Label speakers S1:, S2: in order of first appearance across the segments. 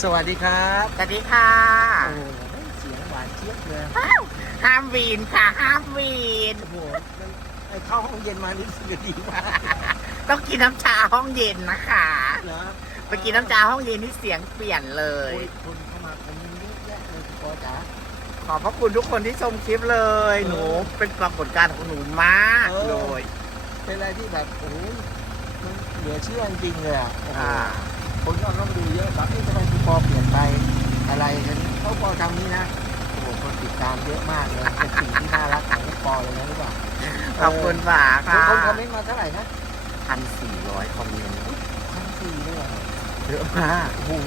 S1: สวัสดีครับ
S2: สวัสดีค่ะ
S1: โอ้เสียงหวานเจี๊ยบเลย
S2: ห้ามวีนค่ะห้ามวีน
S1: โอ้โหมันเข้าห้องเย็นมานี่รู้สึกดีมาก
S2: ต้องกินน้ำชาห้องเย็นนะคะ
S1: เหรอ
S2: ไปกินน้ำชาห้องเย็นนี่เสียงเปลี่ยนเลย
S1: โอ้ยคนเข้ามาคอมเมนต์เยอะแยะเลยคุณปอจ๋า
S2: ขอบพระคุณทุกคนที่ชมคลิปเลย หนูเป็นปรากฏการณ์ของหนูมากเลย
S1: เป็นอะไรที่แบบโอ้โหมันเหลือเชื่อจริงๆเลยอ่ะโอ้โห
S2: อ่า
S1: คนก็ต้องดูเยอะแบบทำไมคุณปอเปลี่ยนไปอะไรกันเขาปอทำนี้นะโอ้โหคนติดตามเยอะมากเลยเป็นสิ่งที่น่ารักของคุณปอเลยนะรู้ป่ะ
S2: ขอบคุณฝาค่ะ
S1: คนคอมเมนต์มาเท่าไหร่นะ
S2: 1,400 คอมเมนต์
S1: 1,400เลยเหรอ
S2: เยอะมาก
S1: โอ้โห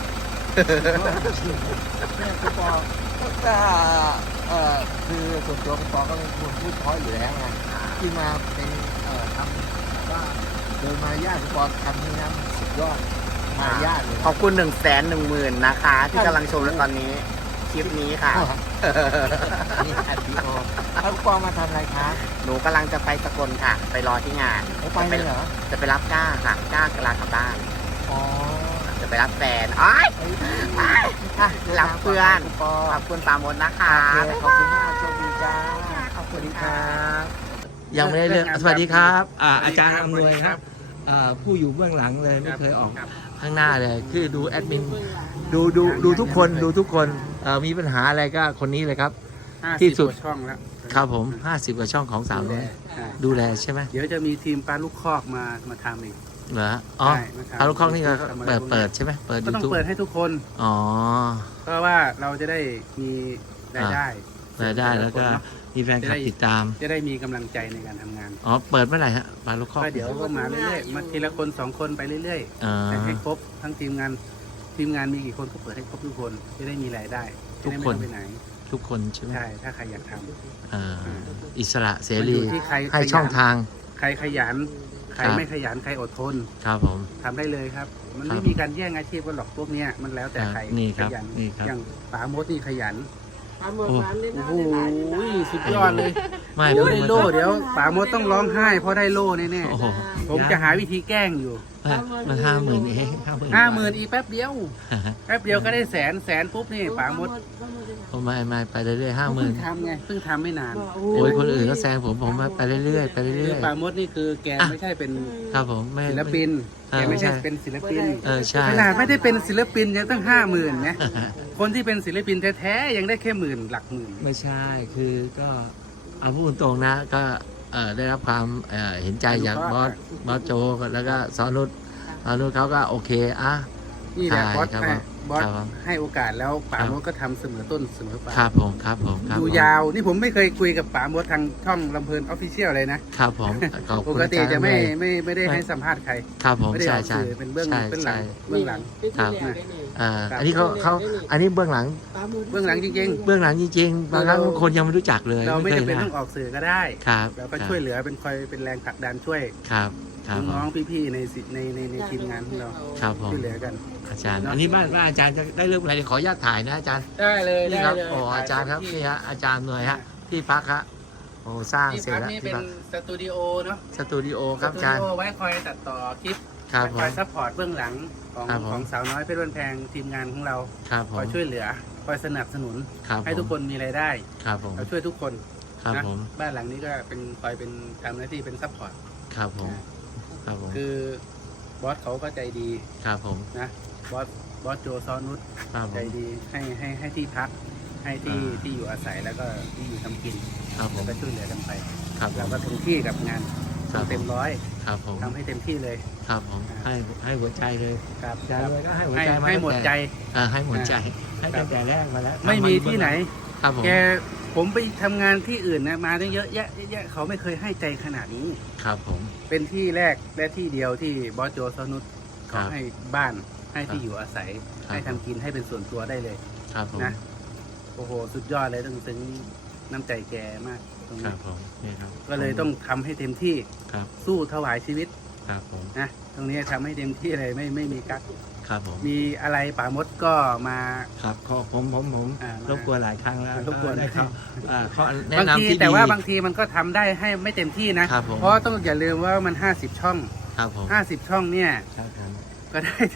S1: เนี่ยคุณปอก็คือส่วนตัวคุณปอก็เป็นคนพูดเพราะอยู่แล้วไงที่มาเป็นทำแบบว่าโดยมารยาทคุณปอทำนี่นะสุดยอดมารยาทเลย
S2: ขอบคุณ110,000นะคะ ที่กำลังชมแล้วตอนนี้คลิปนี้ค่ะ
S1: นี่อัดวิดีโอแล้วคุณปอมาทำอะไรคะ
S2: หนูกำลังจะไปสกลค่ะ ไปรอที่งาน
S1: เขาไปเลยเหรอ
S2: จะไปรับก้าค่ะก้ากำลังกลับบ้าน
S1: อ๋อ
S2: จะไปรับแฟนอ้าย รับเพื่อน
S1: คุณปอ
S2: ขอบคุณปามดนะคะ
S1: ขอบคุณมากโชคดีจ้า
S2: ขอบ
S1: ส
S2: คุ
S1: วัส
S2: ณ
S1: ดีค
S2: ค่ะ
S1: รับยังไม่ได้เรื่องสวัสดีครับอาจารย์อำนวยครับผู้อยู่เบื้องหลังเลยไม่เคยออกข้างหน้าเลยคือดูแอดมินดูทุกคนมีปัญหาอะไรก็คนนี้เลยครับ ที่สุด
S3: ช่องแล้ว
S1: ครับผม50 กว่าช่องของสาวน้อยดูแลใช่ไหม
S3: เดี๋ยวจะมีทีมปลาลูกคอกมาทำอีก
S1: เหรออ๋อ
S3: ใช่มาทำ
S1: อาลูกข้องนี่ก็เปิดใช่ไหมเปิด
S3: ก็
S1: ยู
S3: ต้อง
S1: ทูบ
S3: เปิดให้ทุกคน
S1: อ๋อ
S3: เพราะว่าเราจะได้มีรายได้
S1: รายได้แล้วก็มีแฟนคลับติดตาม
S3: จะได้มีกำลังใจในการทำงาน
S1: อ๋อเปิดเมื่อไหร่ฮะปลาลูกข้อง
S3: ก็เดี๋ยวก็มาเรื่อยๆมาทีละคน2 คนไปเรื่อย
S1: อ่า
S3: ๆให้ครบทั้งทีมงานมีกี่คนก็เปิดให้ครบทุกคนจะได้มีรายได้จะได้ไม่ต้องไปไหน
S1: ทุกคนใช่ไหม
S3: ใช่ถ้าใครอยากทำ
S1: อิสระเส
S3: มัน
S1: รี
S3: อยู่ที่ใคร
S1: ให้ช่องทาง
S3: ใครขยันใคร
S1: ครับ
S3: ไม่ขยันใครอดทน
S1: ครับผม
S3: ทำได้เลยครับ มัน
S1: ครับ
S3: ไม่มีการแย่งอาชีพกันหรอกพวกเนี้ยมันแล้วแต่ใคร
S1: นี่ครับ
S3: ขยัน
S1: นี่ครับ
S3: อย่างป๋ามดนี่ขยัน
S1: โอ้
S3: โอ้โหสุดยอดเลย
S1: ไม่
S3: เดี๋ยว
S1: ผม
S3: ได้โล่เดี๋ยวป๋ามดต้องร้องไห้เพราะได้โล่แน่
S1: โอ้โห
S3: ๆผมจะหาวิธีแกล้งอยู่
S1: มัน50,000เอง
S3: 50,000อีกแป๊บเดียวก็ได้แสนปุ๊บนี่ป๋ามด
S1: ไม่ไปเรื่อยๆ
S3: เพิ่ง
S1: 50,000
S3: ทำไงเพิ่งทำไม่นาน
S1: โอ้ยคนอื่นก็แซงผมไปเรื่อยๆไป
S3: คือ
S1: เรื่อย
S3: ป๋ามดนี่คือแกไม่ใช่เป็น
S1: ๆครับผมไม่
S3: ศิลปิน
S1: เออ
S3: แกไม่ใช่
S1: ใช่
S3: เป็นศิลปิน
S1: ใช่
S3: ขนาดไม่ได้เป็นศิลปินยังตั้ง50,000นะคนที่เป็นศิลปินแท้ๆยังได้แค่หลักหมื่น
S1: ไม่ใช่คือก็เอาพูดตรงๆนะก็ได้รับความเห็นใจจากบอสโจแล้วก็สอนุชเขาก็โอเคอ่ะ
S3: นี่แหละ
S1: ใช่
S3: บอส
S1: ครับ
S3: ให้บอส
S1: ครับ
S3: ให้โอกาสแล้วป๋ามดก็ทำเสมอต้นเสมอปลาย
S1: ครับผมครับผม
S3: ดูยาวนี่ผมไม่เคยคุยกับป๋ามดทางช่องลำเพลินออฟฟิเชียลเลยนะครับ
S1: ผมขอบ
S3: ป
S1: คุณ
S3: กติ
S1: อาารย์
S3: จะไม่
S1: เลย
S3: ไม่ได้ให้สัมภาษณ์ใคร
S1: ครับผม
S3: ไม่ได้
S1: ใช่
S3: ออก
S1: ใช่
S3: สื่อเป็นเบื้องหลัง
S1: ใช่
S3: เบื้องหลัง
S1: ครับ
S3: นะ
S1: อันนี้เขาอันนี้เบื้องหลัง
S3: เบื้องหลังจริง
S1: เบื้องหลังจริงๆบางครั้งคนยังไม่รู้จักเลย
S3: ๆ เราไม่
S1: เค
S3: จำ
S1: ย
S3: เป็น
S1: นะ
S3: ต้องออกสื่อก็ได้
S1: ครับ
S3: เราก็ช่วยเหลือเป็นคอยเป็นแรงผลักดันช่วย
S1: ครับครับผม
S3: น้องๆพี่ๆในทีมงานของเรา
S1: ครับผม
S3: ช่วยเหลือกัน
S1: อาจารย์ อันนี้บ้านอาจารย์จะได้เรื่องอะไรเดี๋ยวขออนุญาตถ่ายนะอาจารย์
S3: ได้เลย
S1: นี่ครับโอ้อาจารย์ครับนี่ฮะอาจารย์หน่วยฮะที่พักฮะโอ้สร้าง
S3: ที่
S1: เสร็จ
S3: พัก
S1: แล้ว
S3: นี่
S1: ที่
S3: เป็น
S1: พัก
S3: สตูดิโอเนาะ
S1: สตูดิโอครับอาจารย์
S3: สตูดิโอไว้คอยตัดต่อคลิป
S1: ครับผ
S3: คอ
S1: ม
S3: ยซัพพอร์ตเบื้องหลังของ
S1: ครับผม
S3: ของสาวน้อยเพชรบ้านแพงทีมงานของเรา
S1: ครับผ
S3: ค
S1: ม
S3: อยช่วยเหลือคอยสนับสนุน
S1: ครับ
S3: ให้ทุกคนมีรายได้
S1: ครับผม
S3: เราช่วยทุกคน
S1: ครับ
S3: นะ
S1: ผม
S3: บ้านหลังนี้ก็เป็นคอยเป็นทำหน้าที่เป็นซัพพอร์ต
S1: ครับผมครับผม
S3: คือบอสเขาก็ใจดี
S1: ครับผม
S3: นะบอสโจซอนุช
S1: ครับผ
S3: ใจ
S1: ม
S3: ดีให้ที่พักให้ที่อยู่อาศัยแล้วก็ที่อยู่ทำกิน
S1: ครับผ
S3: แล้ว
S1: ม
S3: ก็ช่วยเหลือกันไป
S1: ครับผ
S3: เรา
S1: ม
S3: ก็เต็มที่กับงาน
S1: ครับ
S3: เต็มร้อย
S1: ครับผม
S3: ทำให้เต็มที่เลย
S1: ครับผมให้หัวใจเลย
S3: ครับ
S1: อาจารย์เลยก็ให้หัว
S3: ให้
S1: ใจมา
S3: ให้หมดใจ
S1: ให้หมดใจให้ตั้งแต่แรกมาแล้ว
S3: ไม่มีที่ไหน
S1: ครับผม
S3: แกผมไปทำงานที่อื่นนะมาตั้งเยอะแยะเขาไม่เคยให้ใจขนาดนี้
S1: ครับผม
S3: เป็นที่แรกและที่เดียวที่บอสโจซอนุช
S1: ครั
S3: เขา
S1: บ
S3: ให้บ้านให้ที่อยู่อาศัย
S1: ครับ
S3: ให้ทำกินให้เป็นส่วนตัวได้เลย
S1: ครับผม
S3: นะโอ้โหสุดยอดเลยต้องซึ้งน้ำใจแกมากตรง
S1: ครั
S3: นี้
S1: บผมนี่ครับ
S3: ก็เลยต้องทำให้เต็มที่
S1: ครับ
S3: สู้ถวายชีวิต
S1: ครับผม
S3: นะตรงนี้ทำให้เต็มที่เลยไม่มีกัก
S1: ครับผม
S3: มีอะไรป่ามดก็มา
S1: ครับขอผม
S3: อ่าร
S1: บกวนหลายครั้งแล้ว
S3: รบกวน
S1: ได้ครับข้อแนะ
S3: บางที
S1: นำที่ดี
S3: แต่ว่าบางทีมันก็ทำได้ให้ไม่เต็มที่นะ
S1: ครับผม
S3: เพราะต้องอย่าลืมว่ามัน50 ช่อง
S1: ครับผม
S3: 50 ช่องเนี่ย
S1: ครับผม
S3: ก็ได้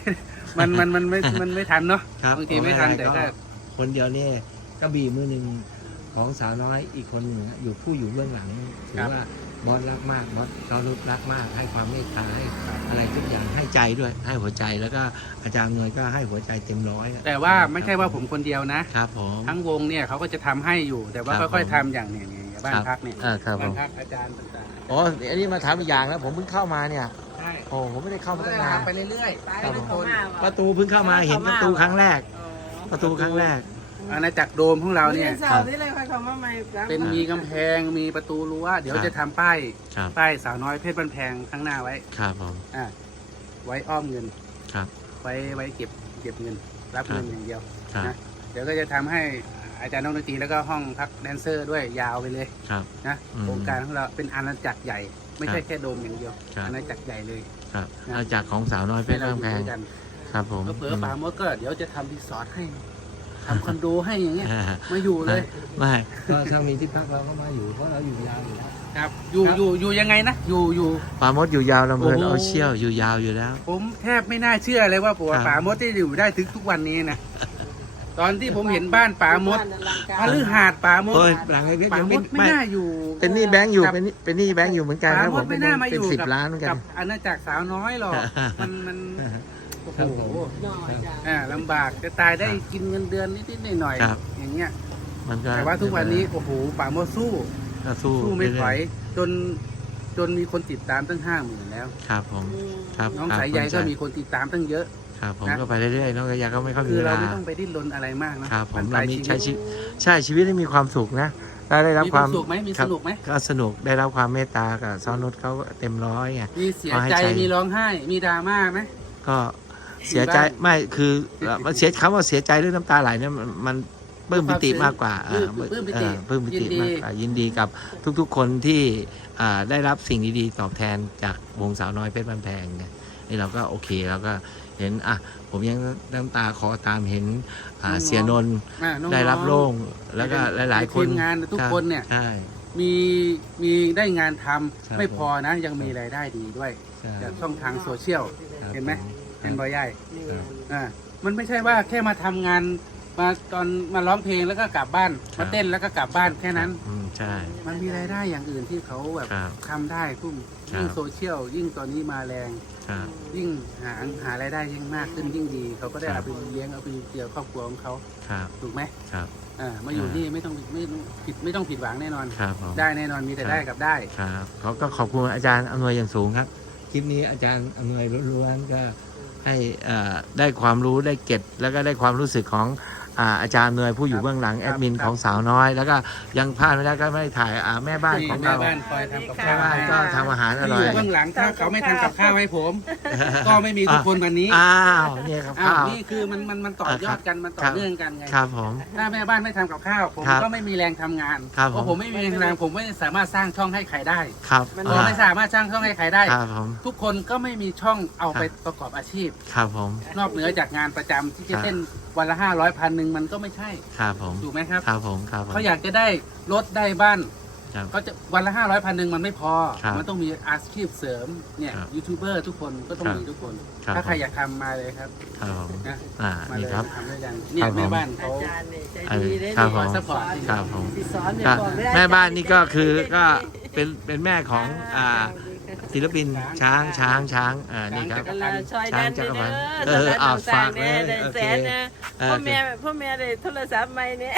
S3: มันไม่ทันเนาะ
S1: ครับ
S3: บางทีไม่ทันแต่ก็
S1: คนเดียวเนี่ยกระบี่มือหนึ่งของสาวน้อยอีกคนหนึ่งนะอยู่ผู้อยู่เบื้องหลังถือว่าบอสรักมากบอสจอรุรักมากให้ความเมตตาให้อะไรทุกอย่างให้ใจด้วยให้หัวใจแล้วก็อาจารย์เนยก็ให้หัวใจเต็มร้อยอะ
S3: แต่ว่าไม่ใช่ว่าผมคนเดียวนะ
S1: ครับผม
S3: ทั้งวงเนี่ยเขาก็จะทำให้อยู่ แต่ว่า
S1: ครับ
S3: ค่อย
S1: ผม
S3: ๆทำอย่างเนี่ยบ้านพักเนี่ย
S1: ครับผ
S3: บ้าน
S1: ม
S3: พักอาจารย์ต่าง
S1: อ๋ออันนี้มาถามอีกอย่างแล้วผมเพิ่งเข้ามาเนี่ย
S3: ๆใช่
S1: โอ้ผมไม่ได้เข้ามาตั้งนาน
S3: ไปเรื่อยๆ
S1: ครับ
S3: ทุกคน
S1: ประตูเพิ่งเข้ามาเห็นประตูครั้งแรก ประตูครั้งแรก
S3: อาณาจักรโดมของเราเนี่ย
S4: เสาร์ที่เลยค่ะคำว่าไม่
S3: เป็นมีกำแพงมีประตูรั้วเดี๋ยว
S1: ครับ
S3: จะทำป้าย
S1: ครับ
S3: ป้ายสาวน้อยเพชรบ้านแพงข้างหน้าไว้
S1: ครับผม
S3: อ่าไว้อ้อมเงิน
S1: ครับ
S3: ไว้เก็บเงิน รับ
S1: ครับ
S3: เงินอย่างเดียว
S1: ครับ
S3: นะเดี๋ยวก็จะทำให้อาจารย์น้องดนตรีแล้วก็ห้องพักแดนเซอร์ด้วยยาวไปเลย
S1: ครับ
S3: นะ
S1: อืม
S3: โครงการของเราเป็นอาณาจักรใหญ่ ไม่ใช่
S1: ครับ
S3: แค่โดมอย่างเดียว
S1: ครับ
S3: อาณาจักรใหญ่เลย
S1: ครับอาจากของสาวน้อยเพชร
S3: ให้
S1: บ้านแพง
S3: อยู่ด้วยกัน
S1: ครับผม
S3: เผื่อๆป่ามดก็เดี๋ยวจะทำรีสอร์ทให้ทำคอนโดให้อย่างเงี้ยมาอยู่เลย
S1: ไม่ก็ถ้ามีที่พักเราก็มาอยู่เพราะเราอยู่ยาวอยู่แล้ว
S3: ครับอยู่ยังไงนะอยู่
S1: ปามดอยู่ยาวลำเพลิน
S3: โอ้โห
S1: เอาเชี่ยวอยู่ยาวอยู่แล้ว
S3: ผมแทบไม่น่าเชื่อเลยว่า
S1: ครับ
S3: ป่ามดที่อยู่ได้ถึงทุกวันนี้นะตอนที่ผมเห็นบ้านป่ามดพฤหาสน์ป่ามด
S1: โอ้ยหลังเล็กๆ
S3: ป่า
S1: ยัง
S3: ม
S1: ไม่
S3: ดไม่น่าอยู่
S1: เป็นหนี้แบงก์อยู่
S3: กับ
S1: เป็นหนี้แบงก์อยู่เหมือนกัน
S3: ป่า
S1: นะ
S3: ม
S1: ผ
S3: ด
S1: ม
S3: ไม่น่ามา
S1: เป็
S3: อน ยู่
S1: 10 ล้านเหมือนกัน
S3: กับอาณาจักรสาวน้อยหรอกมันโอ้
S1: ครับผ
S3: โห
S1: ม
S3: ลำบากจะตายได้กินเงินเดือนนิดๆหน่อย
S1: ครับ
S3: ๆอย่างเงี้ย
S1: มันก็
S3: แต่ว่าทุกวันนี้โอ้โหป่ามดสู้
S1: ก็สู้
S3: ไม่ถอย
S1: เรื่
S3: จนมีคนติดตามตั้ง50,000แล้ว
S1: ๆครับผมครับ
S3: น้อง
S1: ครับ
S3: สายใยก็
S1: เข้ใจ
S3: มีคนติดตามตั้งเยอะ
S1: ครับผม
S3: นะ
S1: ก็ไปเรื่อยๆน้องกระยาก็ไม่ค่อยมี
S3: คือ
S1: เว
S3: เรา
S1: ลา
S3: ไม่ต้องไปดิ้นรนอะไรมากนะครับ
S1: ผม
S3: ปล
S1: เรา
S3: ย
S1: มี
S3: ชีวิต
S1: ใช้ชีวิตใช่ชีวิตให้มีความสุขนะได้รับ
S3: มีความ ม
S1: คาว
S3: สุขไหมมี
S1: ครั
S3: ส
S1: บ
S3: นุกไหม
S1: ก็สนุกได้รับความเมตตากับซ้อนนุชเขาเต็มร้อยไง
S3: มีเสีย
S1: ขอให้
S3: ใจ
S1: ใจ
S3: มีร้องไห้มีดราม่าไหม
S1: ก็เสียใจ
S3: บ้าง
S1: ไม่คือมันเสียคำว่าเสียใจหรือน้ำตาไหลเนี่ยมันปลื้มปิติมากกว่า
S3: ปลื้มปิติ
S1: ปลื้มปิติ
S3: ยินดี
S1: มากกว่ายินดีกับทุกๆคนที่ได้รับสิ่งดีๆตอบแทนจากวงสาวน้อยเพชรบ้านแพงเนี่ยนี่เราก็โอเคเราก็เห็นผมยังน้ำตาคอตามเห็นเสียนนท์
S3: น้องๆ
S1: ได้รับโล่งแล้วก็หลายๆคน
S3: ทีมงานทุกคนเนี่ย
S1: ใช่
S3: มีได้งานทำ
S1: ครับ
S3: ไม่พอนะยังมีรายได้ดีด้วย
S1: ใช่
S3: จากช่องทางโซเชียล
S1: ครับ
S3: เห็นไหม
S1: ผ
S3: เป็นบอยใหญ่
S1: ครับ
S3: มันไม่ใช่ว่าแค่มาทำงานมาร้องเพลงแล้วก็กลับบ้าน
S1: ครับ
S3: มาเต้นแล้วก็กลับบ้านแค่นั้น
S1: ใช่
S3: มันมีรายได้อย่างอื่นที่เขาแบบ
S1: ครับ
S3: ทำได้พุ่ม
S1: ครับ
S3: ยิ่งโซเชียลยิ่งตอนนี้มาแรง
S1: ครับ
S3: ยิ่งหารายได้ยิ่งมากขึ้นยิ่งดี เขาก็ได้
S1: ครั
S3: เอา
S1: บ
S3: ไปเลี้ยงเอาไปเกี่ยวครอบครัวของเขา
S1: ครับ
S3: ถูกไหม
S1: ครับ
S3: มาอยู่นี่ไม่ต้องผิดหวังแน่นอน
S1: ครับผม
S3: ได้แน่นอนมีแต่
S1: ครับ
S3: ได้กับได้
S1: ครับเขาก็ขอบคุณอาจารย์อำนวยอย่างสูงครับคลิปนี้อาจารย์อำนวยล้วนๆก็ให้ได้ความรู้ได้เก็บแล้วก็ได้ความรู้สึกของอาจารย์อำนวยผู้อยู่เบื้องหลัง
S3: ค
S1: แอ
S3: รับ
S1: ดมิน
S3: ครับ
S1: ของสาวน้อย แล้วก็ยังพลาดไม่ได้ก็ไม่ได้ถ่ายแม่บ้านของ
S3: แม่
S1: เรา
S3: บ้านคอยทำกับ
S1: แม่
S3: ข้าว
S1: บ้าน
S3: ให้
S1: ก็ทำอาหารอ
S3: ที่
S1: ร่
S3: อ
S1: อย
S3: ยู่เบื้องหลังถ้าเขาไม่ทำกับข้าวให้ผม ก็ไม่มีทุกคนวันนี้
S1: อ้าวเนี่ยครับ
S3: อ้าว
S1: ข้าว
S3: นี่คือมันต่อยอดกันมันต่อ
S1: ครับ
S3: เนื่องกันไง
S1: ครับผม
S3: ถ้าแม่บ้านไม่ทำกับข้าวผม
S1: ครับ
S3: ก็ไม่มีแรงทำงาน
S1: ครับ
S3: เพราะผมไม่มีแรงทำงานผมไม่สามารถสร้างช่องให้ใครได้
S1: ครับ
S3: ผมไม่สามารถสร้างช่องให้ใครได้
S1: ครับผม
S3: ทุกคนก็ไม่มีช่องเอาไปประกอบอาชีพ
S1: ครับผม
S3: นอกเหนือจากงานประจำที่จะ
S1: ครับ
S3: เต้นวันละ500 1,000มันก็ไม่ใช่
S1: ครับผม
S3: ถูกไหมครับ
S1: ครับผมครับผม
S3: เขาอยากจะได้รถได้บ้าน
S1: ครับ
S3: ก็จะวันละ500 1,000มันไม่พอ
S1: ครับ
S3: มันต้องมีอาชีพเสริมเนี่ย
S1: ครับ
S3: ยูทูบเบอร์ทุกคนก็ต้อง
S1: ครับ
S3: มีทุกคน
S1: ครับ
S3: ถ้าใคร
S1: ผม
S3: อยากทำมาเลยครับ
S1: ครับผม
S3: นะ มา
S1: นี่
S3: เลย
S1: ครับ
S3: ทำด้วยกันเนี่ย
S1: ครับผม
S3: แม่บ้าน
S4: อา
S3: เขา
S4: จารย์เนี่ยใจดีได้
S1: ครับ
S3: คอยซัพพอร์ต
S1: ครับผม
S4: สอน
S1: ก็
S4: บอกเลย
S1: แม่บ้านนี่ก็คือก็เป็นแม่ของศิลปินช้างนี่ครับ
S4: กันละช่วยดัน
S1: ช้างจักรพรรดิ
S4: เด้อ
S1: เอา
S4: ฝา
S1: ฝาก ก
S4: แน่
S1: เลย
S4: ได้
S1: โอ
S4: แส
S1: เคน
S4: นะ
S1: โอ
S4: พ่อ
S1: เค
S4: แม่ได้โทรศัพท์ใหม่เนี่ย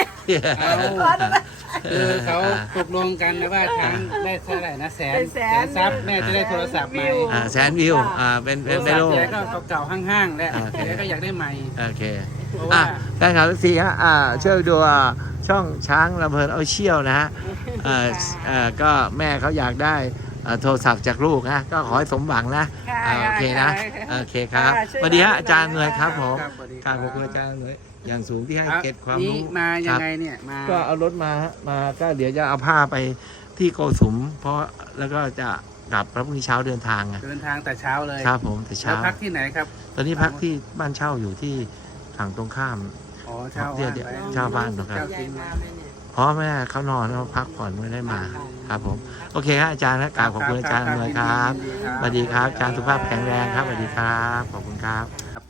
S3: คือเขาตกลงกันนะว่าช้างได้เท่าไหร่นะแสนซับแม่จะได้โทรศัพท์ใหม่
S1: แสนวิวเป็น
S3: โทร
S1: เม
S3: ศัพ
S1: โล
S3: ท์แกก็เก่าๆห้างๆแล้ว
S1: โอเค
S3: แกก็อยากได้ใหม่
S1: โอเค
S3: เพราะว่า
S1: แฟนคลับทุกทีฮะช่วยดูช่องช้างลำเพลินเอาเชี่ยวนะฮะก็แม่เขาอยากได้โทรศัพท์จากลูกนะก็ขอให้สมหวังนะโอเคนะโอเคครับสวัสดีฮะอาจารย์เหนื่อยครับผม
S3: ครับสวัสดี
S1: การขอบคุณอาจารย์เหนื่อยอย่างสูงที่ให้เก็บความ
S3: นี่
S1: รู้
S3: มายั
S1: ค
S3: ง
S1: รับ
S3: ไงเนี่ยมา
S1: ก็เอารถมาก็เดี๋ยวจะเอาผ้าไปที่โกสุมเพราะแล้วก็จะกลับพรุ่งนี้เช้าเดินทางไง
S3: เดินทางแต่เช้าเลย
S1: ครับผมแต่
S3: แล้
S1: เช้าว
S3: พักที่ไหนครับ
S1: ตอนนี้พักที่บ้านเช่าอยู่ที่ฝั่งตรงข้าม
S3: อ๋อเช่า
S1: เดี๋ยว
S3: บ้านไป
S1: เช่าบ้านเหรอครับ
S4: ใหญ่มาไหมเนี่ย
S1: เพราะแม่เขานอนเขาพักผ่อนไม่ได้มาครับผมโอเคครับอาจารย์นะกราบขอบคุณอาจารย์เลยครับสวัสดีครับอาจารย์สุภาพแข็งแรงครับสวัสดีครับขอบคุณครับ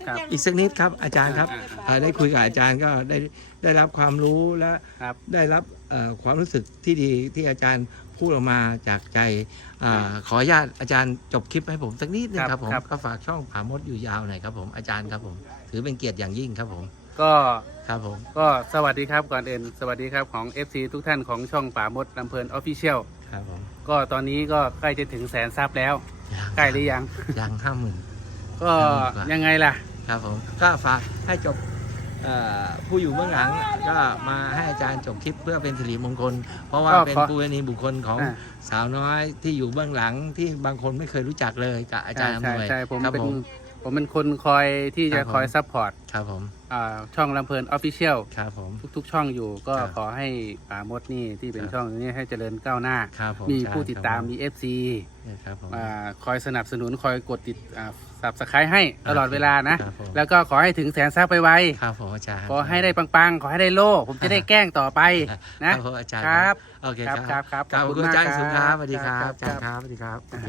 S3: ครับ
S1: อีกสักนิดครับอาจารย์ครับได้คุยกับอาจารย์ก็ได้รับความรู้และ
S3: ครับ
S1: ได้รับความรู้สึกที่ดีที่อาจารย์พูดออกมาจากใจขออนุญาตอาจารย์จบคลิปให้ผมสักนิดนึงครับผมก็ฝากช่องผามดอยู่ยาวหน่อยครับผมอาจารย์ครับผมถือเป็นเกียรติอย่างยิ่งครับผม
S3: ก็
S1: ครับผม
S3: ก็สวัสดีครับก่อนอื่นสวัสดีครับของ FC ทุกท่านของช่องป่ามดลำเพลิน Official
S1: ครับผม
S3: ก็ตอนนี้ก็ใกล้จะถึง100,000 ซับแล้ว ใกล้หรือยัง
S1: ยัง50,000
S3: ก็ยังไงล่ะ
S1: ครับผมก็ฝากให้จบผู้อยู่เบื้องหลังก็มาให้อาจารย์จบคลิปเพื่อเป็นสิริมงคล เพราะว่า
S3: ก็
S1: เป็น
S3: ขอ
S1: ปุญณีบุคคลของ
S3: อ่า
S1: สาวน้อยที่อยู่เบื้องหลังที่บางคนไม่เคยรู้จักเลยกับอาจารย์อำนวย
S3: ใช่ผม
S1: ครับ
S3: เป็น
S1: ผม
S3: ผมเป็นคนคอยที่จะ
S1: ครับผม
S3: คอยซัพพอร์ต
S1: ครับผม
S3: ช่องลำเพลิน Official
S1: ครับผม
S3: ทุกๆ ช่องอยู่ก็
S1: ครับ
S3: ขอให้ป่ามดนี่ที่เป็น
S1: ครับ
S3: ช่องนี้ให้เจริญก้าวหน้า
S1: ครับผม
S3: มี
S1: ใช่
S3: ผู้ติดตาม
S1: ครับ
S3: มี FC
S1: ครับผม
S3: คอยสนับสนุนคอยกดติดSubscribe ให้ตลอดเวลานะ
S1: ครับผม
S3: แล้วก็ขอให้ถึง100,000 ซับไปไว
S1: ครับผมอาจารย์
S3: ขอให้ได้ปังๆ ขอให้ได้โล่ ผมจะได้แกล้งต่อไปนะ
S1: ครับผมอาจารย์
S3: ครับ
S1: โอเค
S3: ครับ
S1: ครับ
S3: ครับ
S1: ขอบคุณอาจารย์สุขครับสวัสดีครับ
S3: ครั
S1: อาจารย์ครับสวัสดีครับ